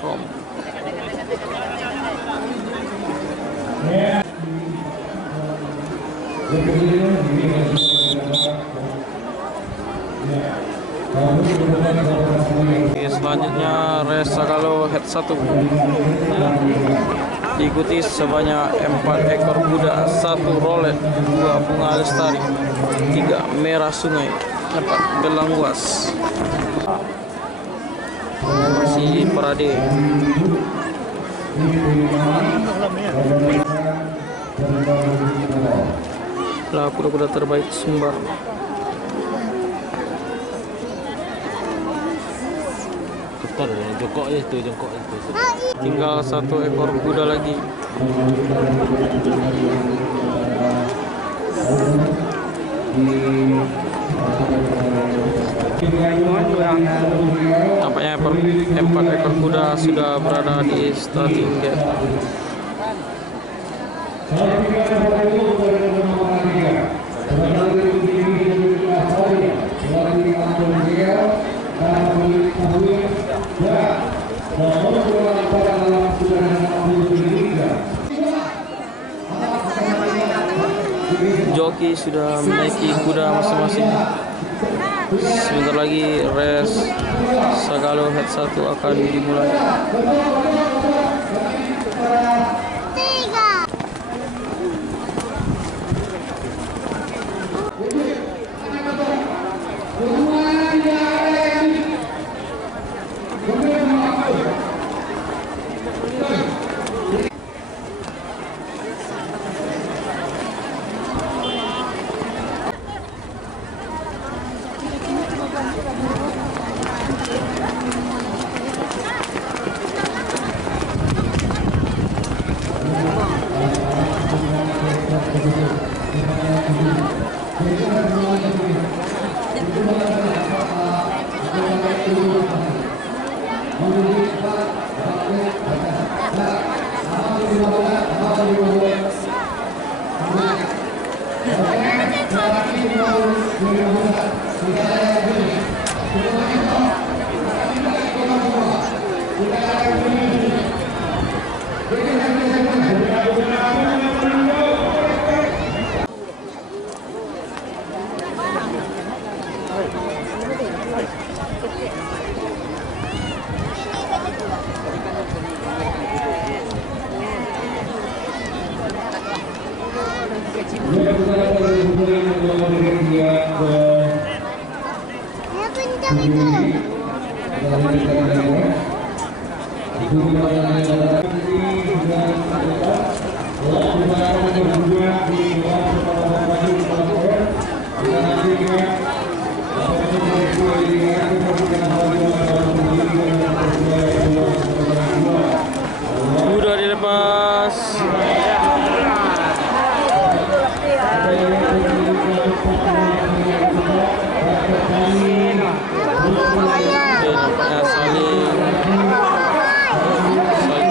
Chrome. Oke, selanjutnya race Sagalo Head 1 diikuti sebanyak 4 ekor kuda, 1 rolet, 2 bunga lestari, 3 merah sungai, 4 belang buas. Masih parade. Lah kuda-kuda terbaik Sumbar. Jongkok itu. Tinggal 1 ekor kuda lagi. Tampaknya 4 ekor kuda sudah berada di starting gate. Joki sudah menaiki kuda masing-masing. Sebentar lagi race Sagalo Head 1 akan dimulai. Sudah dilepas. Nampaknya saling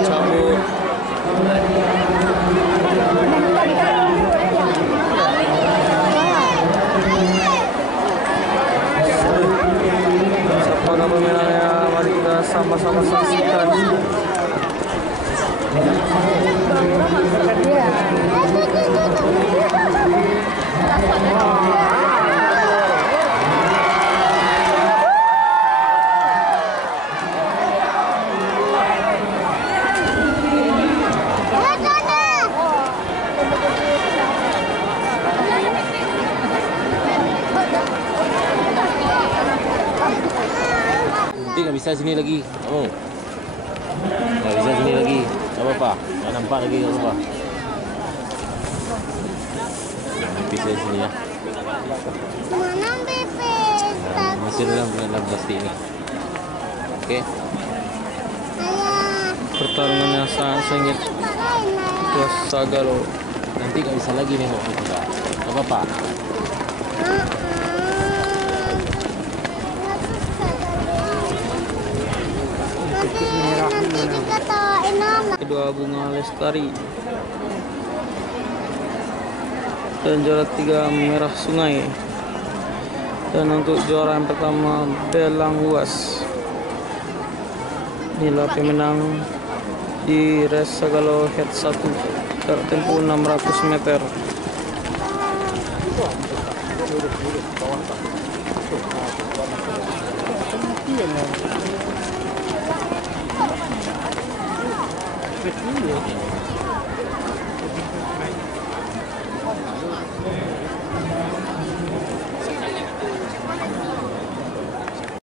cabut. Siapa pemenangnya? Mari kita sama-sama saksikan. Nanti nggak bisa sini lagi. Oh, nggak bisa sini lagi. Gak apa-apa. Nggak nampak lagi. Gak apa-apa. Bisa sini ya. Mana bebek? Masih dalam plastik ini. Oke. Ayah. Pertarungannya sangat sengit. Terus Sagalo. Nanti nggak bisa lagi nengok kita. Gak apa-apa. Nanti dikatakan nama. Kedua bunga lestari. Dan juara 3 merah sungai. Dan untuk juara yang pertama belang buas. Inilah pemenang di race Sagalo Head 1 jarak tempuh 600 meter.